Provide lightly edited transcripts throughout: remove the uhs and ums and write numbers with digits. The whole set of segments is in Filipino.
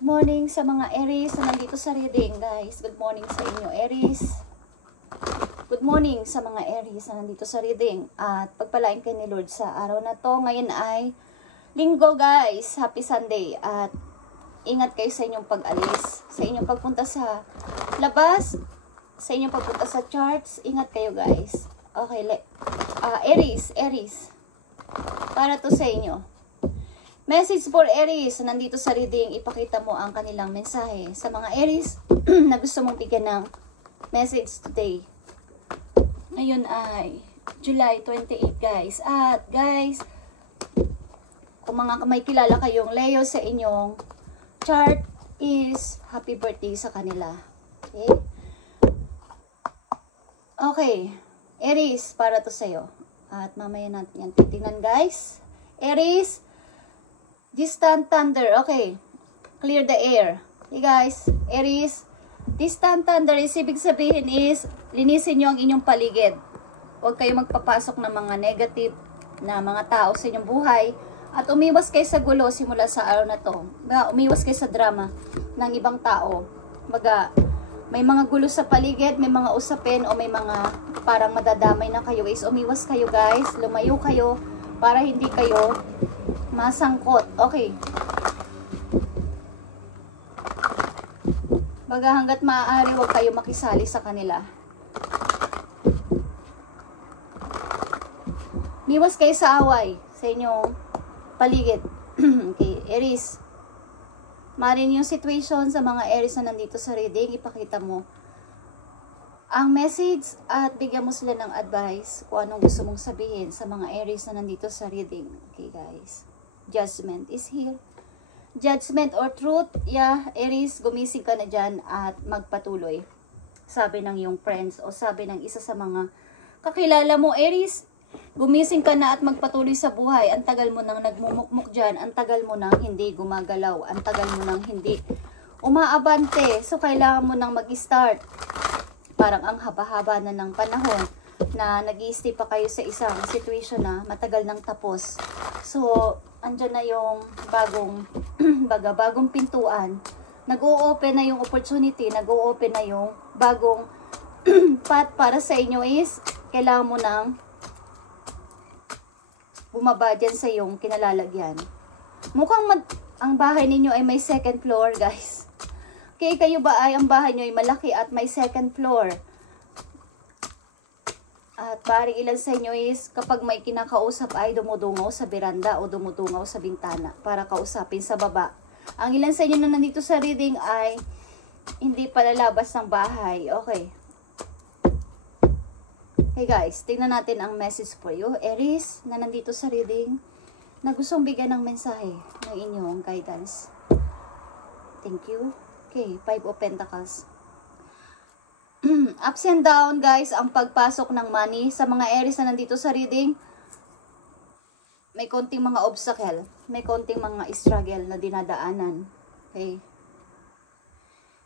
Good morning sa mga Aries na nandito sa reading, guys. Good morning sa inyo, Aries. Good morning sa mga Aries na nandito sa reading. At pagpalain kayo ni Lord sa araw na to. Ngayon ay Linggo, guys. Happy Sunday. At ingat kayo sa inyong pag-alis. Sa inyong pagpunta sa labas. Sa inyong pagpunta sa charts. Ingat kayo, guys. Okay, Aries. Para to sa inyo. Message for Aries, nandito sa reading, ipakita mo ang kanilang mensahe. Sa mga Aries na gusto mong bigyan ng message today. Ngayon ay July 28, guys. At guys, kung may kilala kayong Leo sa inyong chart, is happy birthday sa kanila. Okay? Okay. Aries, para to sa'yo. At mamaya natin yan titingnan, guys. Aries, distant thunder. Okay. Clear the air. Hey guys, Aries, distant thunder is ibig sabihin is linisin nyo ang inyong paligid. Huwag kayo magpapasok ng mga negative na mga tao sa inyong buhay. At umiwas kayo sa gulo simula sa araw na to. Umiwas kayo sa drama ng ibang tao. May mga gulo sa paligid, may mga usapin o may mga parang madadamay na kayo. Is umiwas kayo, guys. Lumayo kayo para hindi kayo masangkot. Okay. Baga hanggat maaari, huwag kayo makisali sa kanila. Miwas kayo sa away sa inyong paligid. Okay, Aries. Marin yung situation sa mga Aries na nandito sa reading, ipakita mo ang message at bigyan mo sila ng advice kung anong gusto mong sabihin sa mga Aries na nandito sa reading. Okay, guys. Judgment is here. Judgment or truth. Yeah, Aries, gumising ka na dyan at magpatuloy. Sabi ng iyong friends o sabi ng isa sa mga kakilala mo, Aries, gumising ka na at magpatuloy sa buhay. Ang tagal mo nang nagmumukmuk dyan. Ang tagal mo nang hindi gumagalaw. Ang tagal mo nang hindi umaabante. So, kailangan mo nang mag-start. Parang ang haba-haba na ng panahon na nag-i-stay pa kayo sa isang situation na matagal nang tapos. So, andyan na yung bagong pintuan. Nag-o-open na yung opportunity, nag-o-open na yung bagong path para sa inyo is kailangan mo nang bumaba dyan sa yung kinalalagyan. Mukhang ang bahay ninyo ay may second floor, guys. Okay, kayo ba ay ang bahay nyo ay malaki at may second floor? At parang ilan sa inyo is kapag may kinakausap ay dumudungaw sa beranda o dumudungaw sa bintana para kausapin sa baba. Ang ilan sa inyo na nandito sa reading ay hindi palalabas ng bahay. Okay. Hey guys, tingnan natin ang message for you. Aries na nandito sa reading na gustong bigyan ng mensahe ng inyong guidance. Thank you. Okay, 5 of Pentacles. Ups and down, guys, ang pagpasok ng money sa mga Aries na nandito sa reading. May konting mga obstacle, may konting mga struggle na dinadaanan. Okay.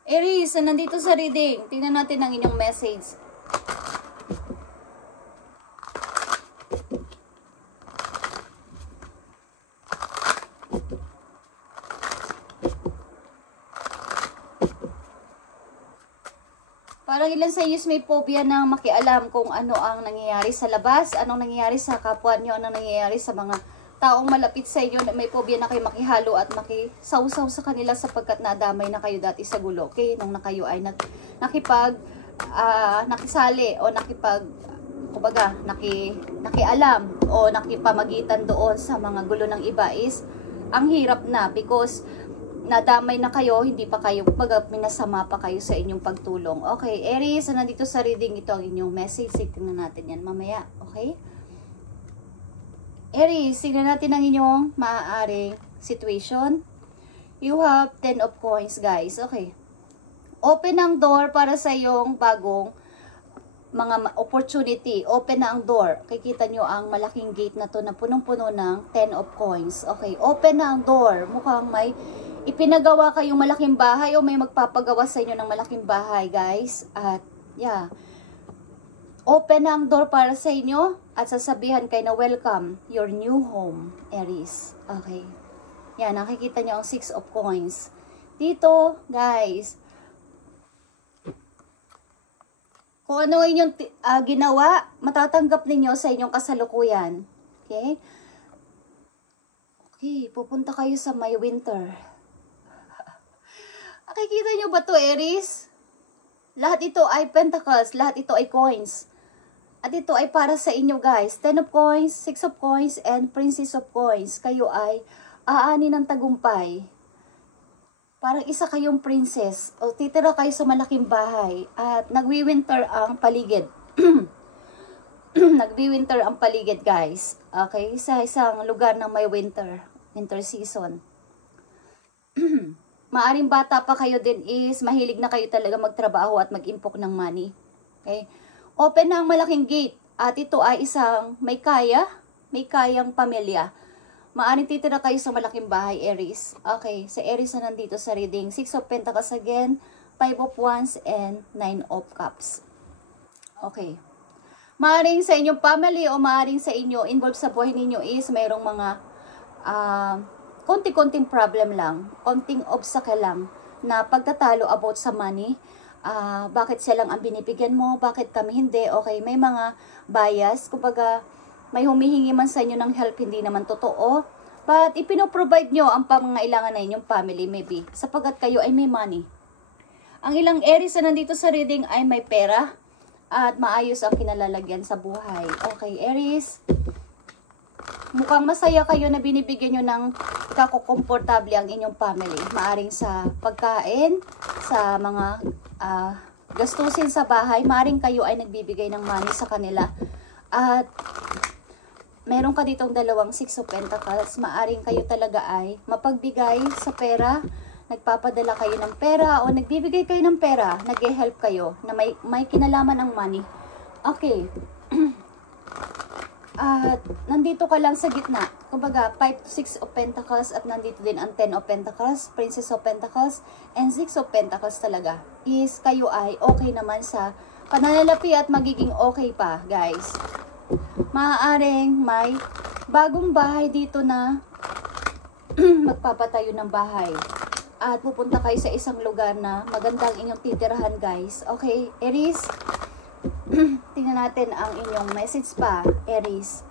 Aries na nandito sa reading, tingnan natin ang inyong message. Parang ilan sa inyo may phobia na makialam kung ano ang nangyayari sa labas, anong nangyayari sa kapwa nyo, anong nangyayari sa mga taong malapit sa inyo. May phobia na kayo makihalo at makisawsaw sa kanila sapagkat nadamay na kayo dati sa gulo. Okay? Nung kayo ay nakisali o nakialam o nakipamagitan doon sa mga gulo ng iba is ang hirap na because nadamay na kayo, hindi pa kayo, minasama pa kayo sa inyong pagtulong. Okay, Aries, nandito sa reading, ito ang inyong message. Tingnan natin yan mamaya. Okay? Aries, tingnan natin ang inyong maaaring situation. You have 10 of coins, guys. Okay. Open ang door para sa iyong bagong mga opportunity. Open na ang door. Kikita nyo ang malaking gate na to na punong-puno ng 10 of coins. Okay, open na ang door. Mukhang may ipinagawa kayong malaking bahay o may magpapagawa sa inyo ng malaking bahay, guys. At, yeah. Open na ang door para sa inyo at sasabihan kayo na welcome your new home, Aries. Okay. Yan, nakikita nyo ang 6 of coins. Dito, guys, kung ano inyong ginawa, matatanggap ninyo sa inyong kasalukuyan. Okay? Okay, pupunta kayo sa my winter. Nakikita nyo ba to, Aries? Lahat ito ay pentacles, lahat ito ay coins. At ito ay para sa inyo, guys. 10 of coins, 6 of coins, and princess of coins. Kayo ay aani ng tagumpay. Parang isa kayong princess o titira kayo sa malaking bahay at nagwi-winter ang paligid. Nagwi-winter ang paligid, guys. Okay? Sa isang lugar ng may winter season. Maaring bata pa kayo din is mahilig na kayo talaga magtrabaho at mag-impok ng money. Okay? Open na ang malaking gate at ito ay isang may kayang pamilya. Maaring titira kayo sa malaking bahay, Aries. Okay, sa Aries na nandito sa reading. 6 of Pentacles again, 5 of Wands, and 9 of Cups. Okay. Maaring sa inyong family o maaring sa inyo, involved sa buhay ninyo is mayroong mga konting-konting problem lang, konting obstacle lang na pagtatalo about sa money. Bakit siya lang ang binibigyan mo? Bakit kami hindi? Okay, may mga bias. Kumbaga, may humihingi man sa inyo ng help, hindi naman totoo. But, ipinoprovide nyo ang pangangailangan na inyong family, maybe. Sapagkat kayo ay may money. Ang ilang Aries na nandito sa reading ay may pera. At maayos ang kinalalagyan sa buhay. Okay, Aries. Mukhang masaya kayo na binibigyan nyo ng kakukomportable ang inyong family. Maaring sa pagkain, sa mga gastusin sa bahay. Maaring kayo ay nagbibigay ng money sa kanila. At meron ka ditong dalawang 6 of Pentacles. Maaring kayo talaga ay mapagbigay sa pera. Nagpapadala kayo ng pera o nagbibigay kayo ng pera. Nag-help kayo na may kinalaman ang money. Okay. At nandito ka lang sa gitna. Kumbaga, 5 to 6 of Pentacles at nandito din ang 10 of Pentacles, Princess of Pentacles, and 6 of Pentacles talaga. Is kayo ay okay naman sa pananalapi at magiging okay pa, guys. Maaaring may bagong bahay dito na magpapatayo ng bahay. At pupunta kayo sa isang lugar na magandang inyong titirahan, guys. Okay, Aries? Tingnan natin ang inyong message pa, Aries.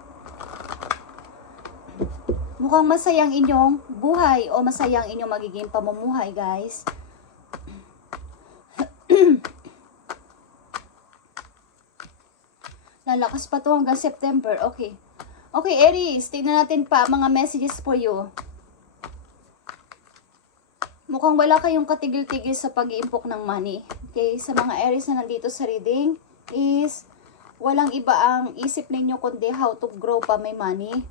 Mukhang masayang inyong buhay o masayang inyong magiging pamumuhay, guys. Lalakas pa to hanggang September. Okay. Okay, Aries. Tingnan natin pa mga messages for you. Mukhang wala kayong katigil-tigil sa pag-iimpok ng money. Okay, sa mga Aries na nandito sa reading is walang iba ang isip ninyo kundi how to grow pa may money.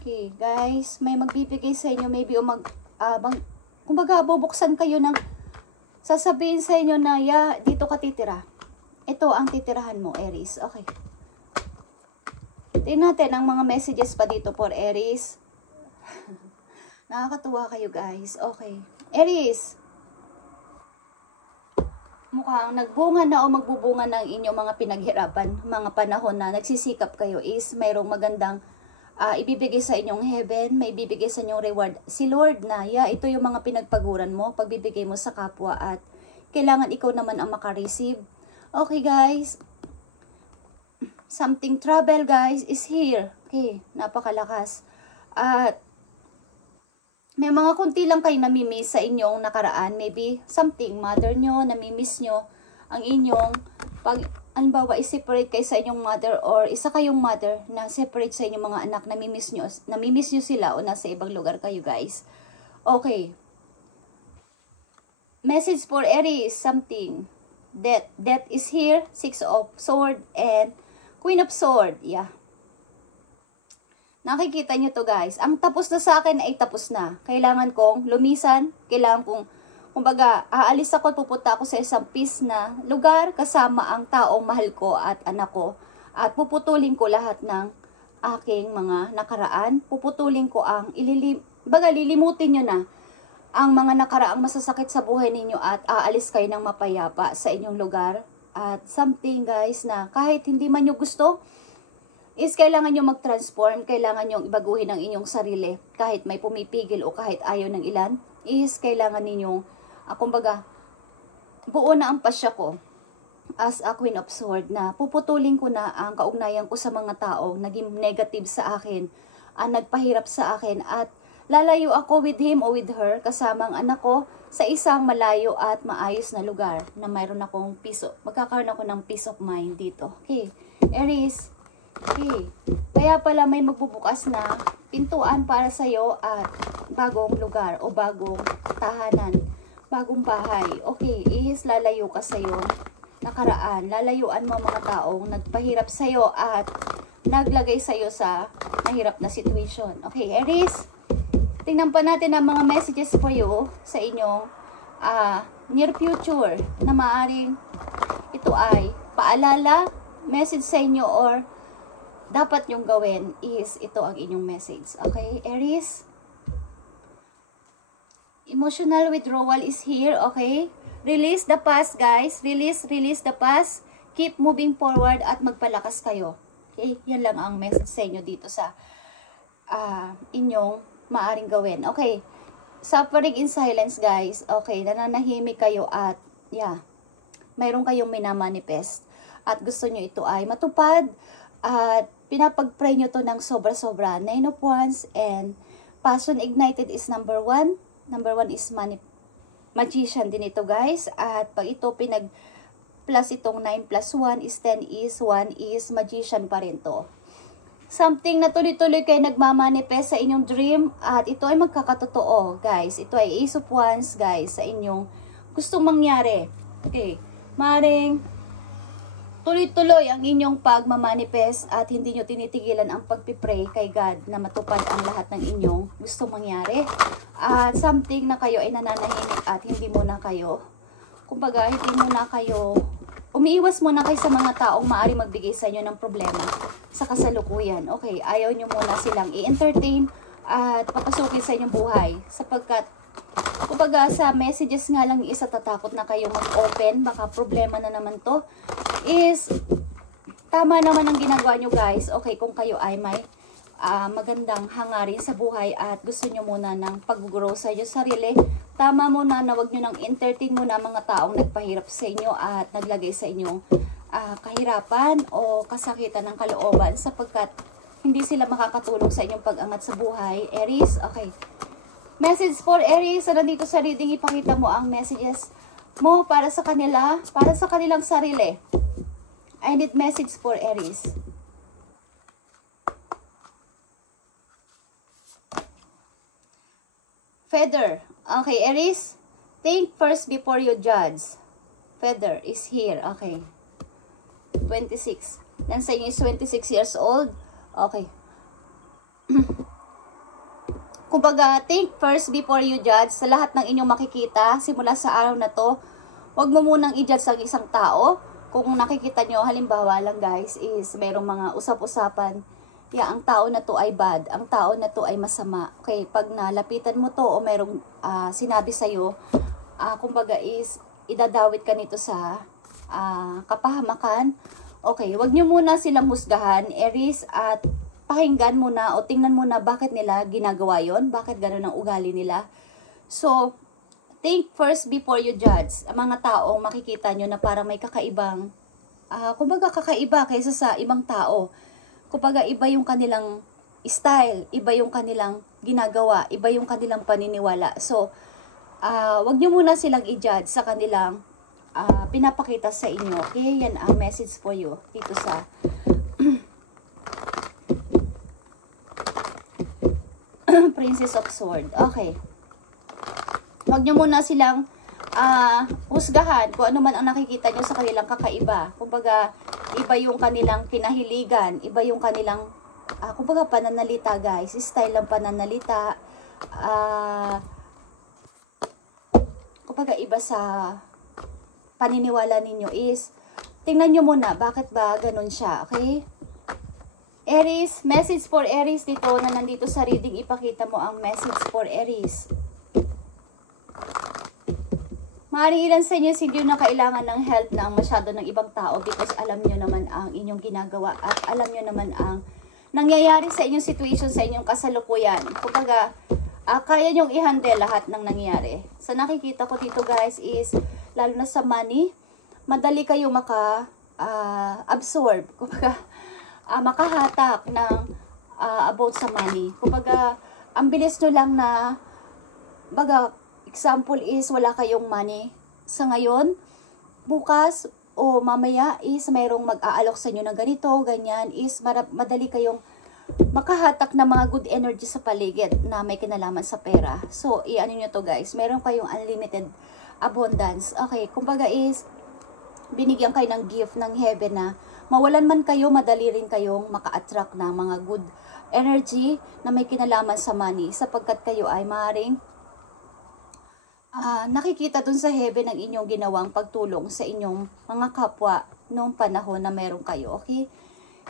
Okay, guys, may magbibigay sa inyo maybe o kumbaga bubuksan kayo ng sasabihin sa inyo na dito ka titira. Ito ang titirahan mo, Aries. Okay. Tingnan natin ang mga messages pa dito for Aries. Nakakatuwa kayo, guys. Okay. Aries, mukhang nagbunga na o magbubunga ng inyong mga pinaghirapan, mga panahon na nagsisikap kayo is mayroong magandang ibibigay sa inyong heaven, may ibibigay sa inyong reward. Si Lord na, ito yung mga pinagpaguran mo, pagbibigay mo sa kapwa at kailangan ikaw naman ang makareceive. Okay, guys. Something trouble, guys, is here. Okay, napakalakas. At may mga kunti lang kayo namimiss sa inyong nakaraan. Maybe something, mother nyo, namimiss nyo ang inyong halimbawa, i-separate kayo sa inyong mother or isa kayong mother na separate sa inyong mga anak, namimiss nyo sila o nasa ibang lugar kayo, guys. Okay. Message for Aries, something. Death is here, 6 of Sword and Queen of Sword. Yeah. Nakikita nyo to, guys. Ang tapos na sa akin ay tapos na. Kailangan kong lumisan. Kailangan kong, kumbaga, aalis ako at pupunta ako sa isang peace na lugar kasama ang taong mahal ko at anak ko. At puputulin ko lahat ng aking mga nakaraan. Puputulin ko ang lilimutin nyo na ang mga nakaraang masasakit sa buhay ninyo at aalis kayo ng mapayapa sa inyong lugar. At something, guys, na kahit hindi man nyo gusto, is kailangan nyo mag-transform, kailangan nyo ibaguhin ang inyong sarili. Kahit may pumipigil o kahit ayaw ng ilan, is kailangan ninyong Kumbaga, buo na ang pasya ko as a Queen of Swords na puputulin ko na ang kaugnayan ko sa mga tao naging negative sa akin, nagpahirap sa akin, at lalayo ako with him o with her kasama ang anak ko sa isang malayo at maayos na lugar na mayroon akong magkakaroon ako ng peace of mind dito. Okay, Aries. Okay, kaya pala may magbubukas na pintuan para sa'yo at bagong lugar o bagong tahanan, bagong bahay. Okay, is lalayo ka sa iyong nakaraan. Lalayuan mo mga taong nagpahirap sa iyo at naglagay sa iyo sa mahirap na situation. Okay, Aries. Tingnan pa natin ang mga messages for you sa inyong near future na maaring ito ay paalala, message sa inyo, or dapat yung gawin is ito ang inyong message. Okay, Aries? Emotional withdrawal is here, okay? Release the past, guys. Release the past. Keep moving forward at magpalakas kayo. Okay? Yan lang ang message sa inyo dito sa inyong maaring gawin. Okay. Suffering in silence, guys. Okay. Nananahimik kayo at mayroon kayong minamanifest. At gusto nyo ito ay matupad. At pinapag-pray nyo to ng sobra-sobra. 9 of Wands and Passion Ignited is number 1. Number 1 is Magician din ito, guys. At pag ito plus itong 9 plus 1 is 10 is 1 is Magician pa rin to. Something na tuloy-tuloy kayo nagmamanifest sa inyong dream at ito ay magkakatotoo, guys. Ito ay Ace of Wands, guys, sa inyong gustong mangyari. Okay. Maring tuloy-tuloy ang inyong pagmamanifest at hindi nyo tinitigilan ang pagpipray kay God na matupad ang lahat ng inyong gustong mangyari. At something na kayo ay nananahimik at hindi muna kayo, kumbaga, hindi muna kayo, umiiwas muna kayo sa mga taong maaari magbigay sa inyo ng problema sa kasalukuyan. Okay, ayaw nyo muna silang i-entertain at papasukin sa inyong buhay sapagkat, kumbaga, sa messages nga lang isa tatakot na kayo mag-open, baka problema na naman to. Is tama naman ang ginagawa nyo, guys. Okay, kung kayo ay may magandang hangarin sa buhay at gusto nyo muna ng pag-grow sa inyo sarili, tama muna na wag nyo nang entertain muna mga taong nagpahirap sa inyo at naglagay sa inyong kahirapan o kasakitan ng kalooban sapagkat hindi sila makakatulong sa inyong pag-angat sa buhay. Aries, okay. Message for Aries, nandito sa reading, ipakita mo ang messages mo para sa kanila, para sa kanilang sarili. I need message for Aries. Feather. Okay, Aries. Think first before you judge. Feather is here. Okay. 26. Yan sa inyo is 26 years old. Okay. Kumbaga, think first before you judge. Sa lahat ng inyong makikita, simula sa araw na to, huwag mo munang i-judge ang isang tao. Kung nakikita nyo, halimbawa lang, guys, is mayroong mga usap-usapan. Ang tao na to ay bad. Ang tao na to ay masama. Okay, pag nalapitan mo to o mayroong sinabi sa'yo, kumbaga is idadawit ka nito sa kapahamakan. Okay, huwag nyo muna silang husgahan, Aries, at pakinggan muna o tingnan muna bakit nila ginagawa yon, bakit gano'n ang ugali nila. So, think first before you judge. Ang mga taong makikita nyo na parang may kakaibang, kumbaga kakaiba kaysa sa ibang tao. Kumbaga iba yung kanilang style, iba yung kanilang ginagawa, iba yung kanilang paniniwala. So, wag nyo muna silang i-judge sa kanilang pinapakita sa inyo. Okay, yan ang message for you dito sa Princess of Swords. Okay. Wag nyo muna silang husgahan kung ano man ang nakikita nyo sa kanilang kakaiba. Kumbaga, iba yung kanilang kinahiligan, iba yung kanilang, kumbaga, pananalita, guys. Style ng pananalita. Kumbaga, iba sa paniniwala ninyo is, tingnan nyo muna, bakit ba ganun siya, okay? Aries, message for Aries dito na nandito sa reading, ipakita mo ang message for Aries. Maaaring ilan sa inyo hindi na kailangan ng help ng masyado ng ibang tao because alam nyo naman ang inyong ginagawa at alam nyo naman ang nangyayari sa inyong situation, sa inyong kasalukuyan. Kumbaga, kaya nyong i-handle lahat ng nangyayari. Sa nakikita ko dito guys is, lalo na sa money, madali kayo absorb, kumbaga, makahatak ng about sa money. Kumbaga, ang bilis nyo lang na, baga, example is, wala kayong money sa ngayon, bukas, o mamaya is, mayroong mag-aalok sa inyo ng ganito, ganyan, is, madali kayong makahatak ng mga good energy sa paligid na may kinalaman sa pera. So, i-ano nyo to guys, meron kayong unlimited abundance. Okay, kumbaga is, binigyan kayo ng gift ng heaven na mawalan man kayo, madali rin kayong maka-attract ng mga good energy na may kinalaman sa money, sapagkat kayo ay maaaring nakikita dun sa heaven ang inyong ginawang pagtulong sa inyong mga kapwa noong panahon na meron kayo. Okay?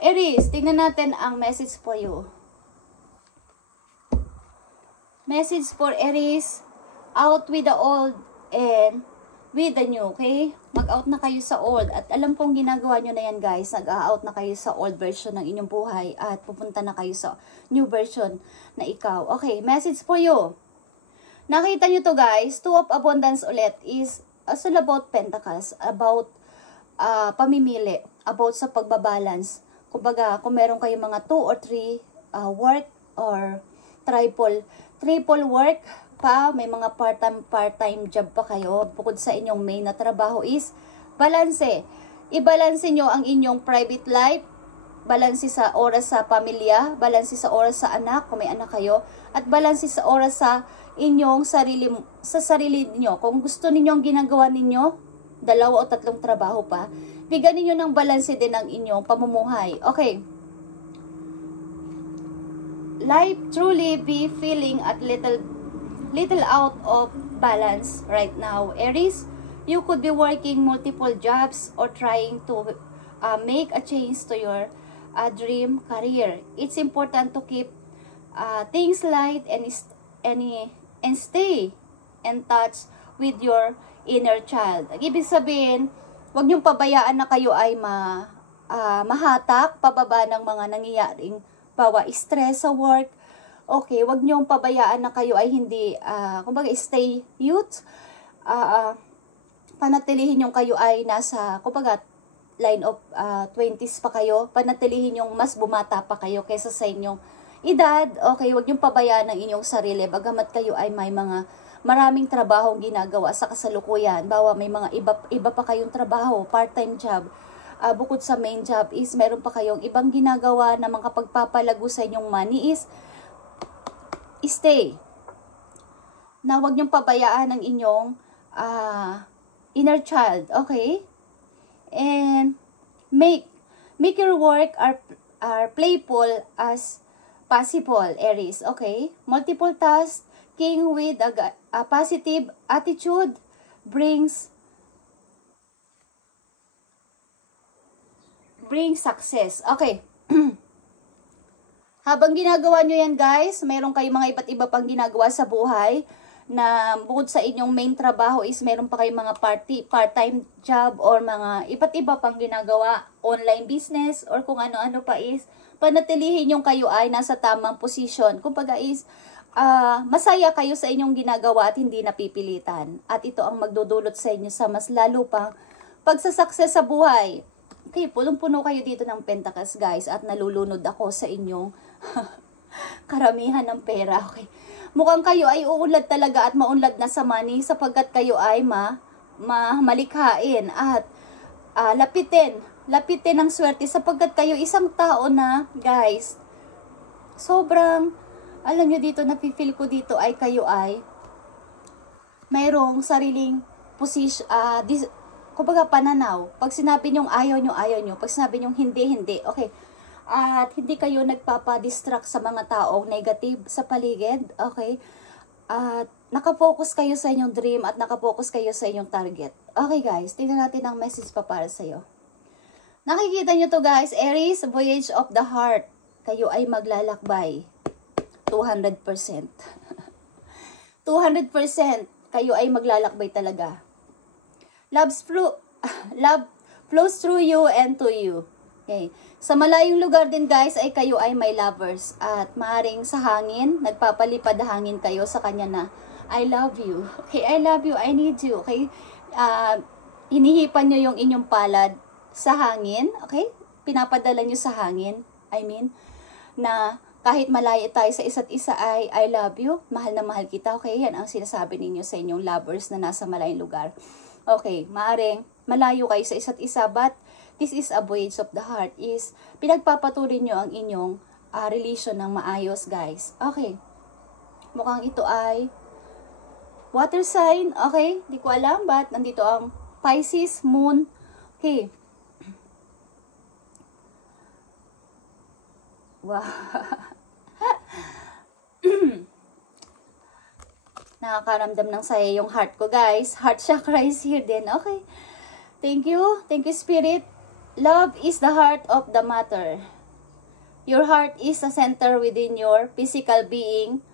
Aries, tingnan natin ang message for you. Message for Aries, out with the old and with the new, okay? Mag-out na kayo sa old. At alam kong ginagawa nyo na yan guys, nag-out na kayo sa old version ng inyong buhay at pupunta na kayo sa new version na ikaw. Okay, message for you. Nakita nyo to guys, two of abundance ulit is all about pentacles, about pamimili, about sa pagbabalance. Kumbaga, kung meron kayong mga 2 or 3 work or triple work pa, may mga part-time job pa kayo, bukod sa inyong main na trabaho is balanse. I-balanse nyo ang inyong private life, balanse sa oras sa pamilya, balanse sa oras sa anak, kung may anak kayo, at balanse sa oras sa inyong sarili niyo. Kung gusto ninyong ginagawa ninyo, 2 o 3 trabaho pa, bigyan niyo ng balanse din ang inyong pamumuhay. Okay. Life truly be feeling at little out of balance right now. Aries, you could be working multiple jobs or trying to make a change to your dream career. It's important to keep things light and stay in touch with your inner child. Ibig sabihin, huwag niyong pabayaan na kayo ay mahatak, pababa ng mga nangyayaring bawa stress sa work. Okay, huwag niyong pabayaan na kayo ay hindi, kumbaga stay youth, panatilihin yung kayo ay nasa, kumbaga, line of 20s pa kayo, panatilihin yung mas bumata pa kayo kaysa sa inyong edad. Okay, huwag niyong pabayaan ang inyong sarili, bagamat kayo ay may mga maraming trabahong ginagawa sa kasalukuyan. Bawa may mga iba pa kayong trabaho, part-time job. Bukod sa main job is meron pa kayong ibang ginagawa na makapagpapalago sa inyong money is stay. Na huwag niyong pabayaan ang inyong inner child. Okay? And make your work are playful as possible, Aries. Okay? Multiple tasks, king with a positive attitude brings success. Okay. Habang ginagawa nyo yan guys, mayroon kayong mga iba't iba pang ginagawa sa buhay na bukod sa inyong main trabaho is meron pa kayong mga part-time job or mga iba't iba pang ginagawa, online business or kung ano-ano pa is panatilihin yung kayo ay nasa tamang posisyon. Kumbaga is masaya kayo sa inyong ginagawa at hindi napipilitan. At ito ang magdudulot sa inyo sa mas lalo pang pagsasukses sa buhay. Okay, punong-puno kayo dito ng pentacles guys at nalulunod ako sa inyong karamihan ng pera. Okay. Mukhang kayo ay uunlad talaga at maunlad na sa money sapagkat kayo ay malikhain at lapitin ang swerte sapagkat kayo isang tao na guys, sobrang alam nyo dito, napifeel ko dito ay kayo ay mayroong sariling position, kumbaga pananaw. Pag sinabi nyong ayaw nyo. Pag sinabi nyong hindi. Okay. At hindi kayo nagpapadistract sa mga taong negative sa paligid. Okay. At nakafocus kayo sa inyong dream at nakafocus kayo sa inyong target. Okay guys, tingnan natin ang message pa para sa'yo. Nakikita nyo to guys, Aries, Voyage of the Heart. Kayo ay maglalakbay. 200%. 200% kayo ay maglalakbay talaga. Love flows through you and to you. Okay. Sa malayong lugar din guys ay kayo ay may lovers at maaring sa hangin, nagpapalipad hangin kayo sa kanya na I love you. Okay, I love you, I need you. Okay, hinihipan nyo yung inyong palad sa hangin. Okay, pinapadala nyo sa hangin. I mean, na kahit malayo tayo sa isa't isa ay I love you, mahal na mahal kita. Okay, yan ang sinasabi ninyo sa inyong lovers na nasa malayong lugar. Okay, maaring malayo kayo sa isa't isa but this is a voyage of the heart is pinagpapatuloy nyo ang inyong relation ng maayos guys. Okay, mukhang ito ay water sign. Okay, di ko alam but nandito ang Pisces, Moon. Okay. Wow. Nakakaramdam ng saya yung heart ko guys. Heart chakra is here din. Okay. Thank you. Thank you Spirit. Love is the heart of the matter. Your heart is a center within your physical being.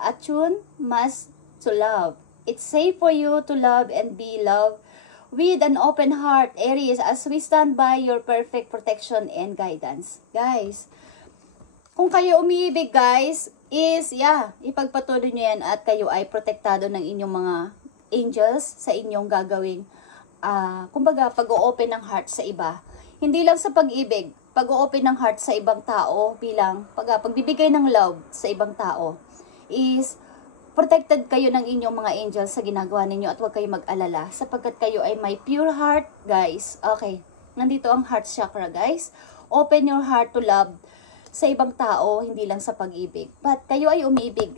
Attune must to love. It's safe for you to love and be loved with an open heart, Aries, as we stand by your perfect protection and guidance. Guys, kung kayo umiibig guys, is, ipagpatuloy nyo yan at kayo ay protektado ng inyong mga angels sa inyong gagawing, kumbaga, pag-o-open ng heart sa iba. Hindi lang sa pag-ibig, pag-o-open ng heart sa ibang tao bilang, pagbibigay ng love sa ibang tao, is, protected kayo ng inyong mga angels sa ginagawa ninyo at huwag kayo mag-alala sapagkat kayo ay may pure heart, guys. Okay, nandito ang heart chakra, guys. Open your heart to love sa ibang tao, hindi lang sa pag-ibig. But kayo ay umiibig.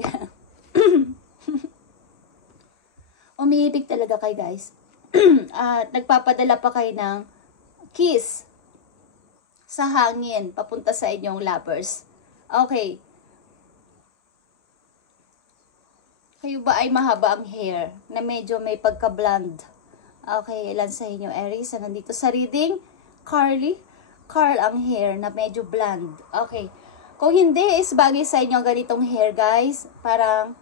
Umiibig talaga kayo, guys. At nagpapadala pa kayo ng kiss sa hangin papunta sa inyong lovers. Okay. Kayo ba ay mahaba ang hair na medyo may pagka-blonde? Okay, ilan sa inyo, Aries, na nandito sa reading? Curl ang hair na medyo blonde. Okay. Kung hindi, is bagay sa inyo ganitong hair, guys. Parang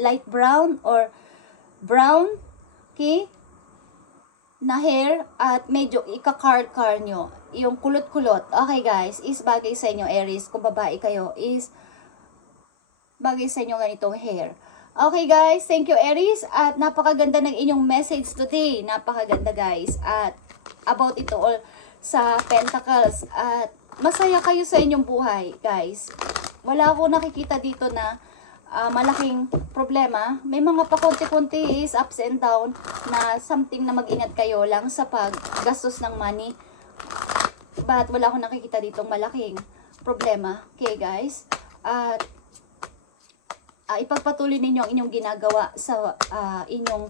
light brown or brown, okay, na hair at medyo ika-curl nyo. Yung kulot-kulot. Okay, guys, is bagay sa inyo, Aries. Kung babae kayo, is bagay sa inyo ganitong hair. Okay, guys. Thank you, Aries. At napakaganda ng inyong message today. Napakaganda, guys. At about ito all sa Pentacles at masaya kayo sa inyong buhay, guys. Wala ako nakikita dito na malaking problema. May mga pakunti-kunti is ups and down na something na mag-ingat kayo lang sa paggastos ng money. But wala akong nakikita ditong malaking problema. Okay, guys? At ipagpatuloy ninyo ang inyong ginagawa sa inyong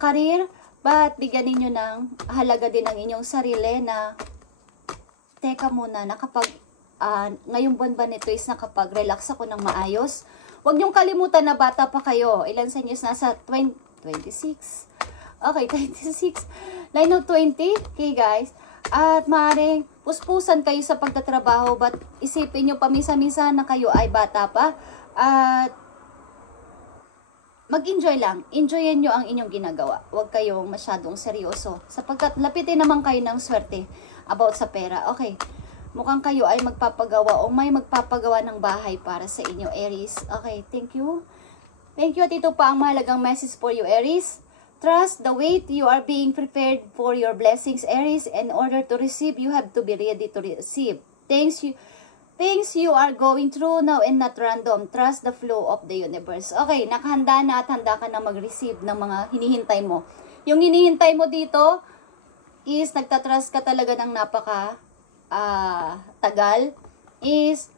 career. But bigyan ninyo ng halaga din ang inyong sarili na teka muna, ngayong buwan ba nito is nakapag-relax ako ng maayos. Huwag niyong kalimutan na bata pa kayo. Ilan sa inyo is nasa 26. Okay, 26. Line of 20. Okay, guys. At maaaring puspusan kayo sa pagtatrabaho but isipin nyo paminsan-minsan na kayo ay bata pa. At mag-enjoy lang. Enjoyin nyo ang inyong ginagawa. Huwag kayong masyadong seryoso. Sapagkat lapitin naman kayo ng swerte about sa pera. Okay. Mukhang kayo ay magpapagawa o may magpapagawa ng bahay para sa inyo, Aries. Okay. Thank you. Thank you. At ito pa ang mahalagang message for you, Aries. Trust the wait. You are being prepared for your blessings, Aries. In order to receive, you have to be ready to receive. Things you are going through now and not random. Trust the flow of the universe. Okay, nakahanda na at handa ka na mag-receive ng mga hinihintay mo. Yung hinihintay mo dito is nagtatrust ka talaga ng napaka tagal. Is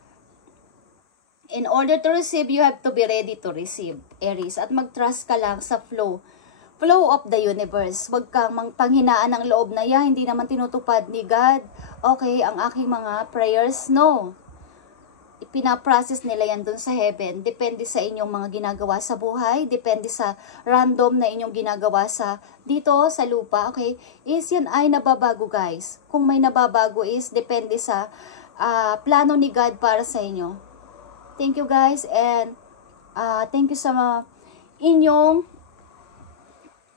in order to receive, you have to be ready to receive, Aries. At mag-trust ka lang sa flow of the universe. Huwag kang panghinaan ng loob na hindi naman tinutupad ni God. Okay, ang aking mga prayers, no. Pinaprocess nila yan dun sa heaven. Depende sa inyong mga ginagawa sa buhay. Depende sa random na inyong ginagawa sa dito sa lupa. Okay? Is yan ay nababago, guys. Kung may nababago is depende sa plano ni God para sa inyo. Thank you, guys. And thank you sa inyong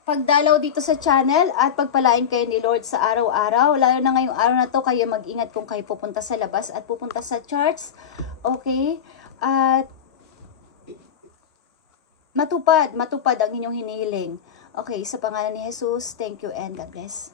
pagdalaw dito sa channel at pagpalain kayo ni Lord sa araw-araw. Lalo na ngayong araw na to, kayo mag-ingat kung kayo pupunta sa labas at pupunta sa church. Okay? At matupad ang inyong hinihiling. Okay, sa pangalan ni Jesus, thank you and God bless.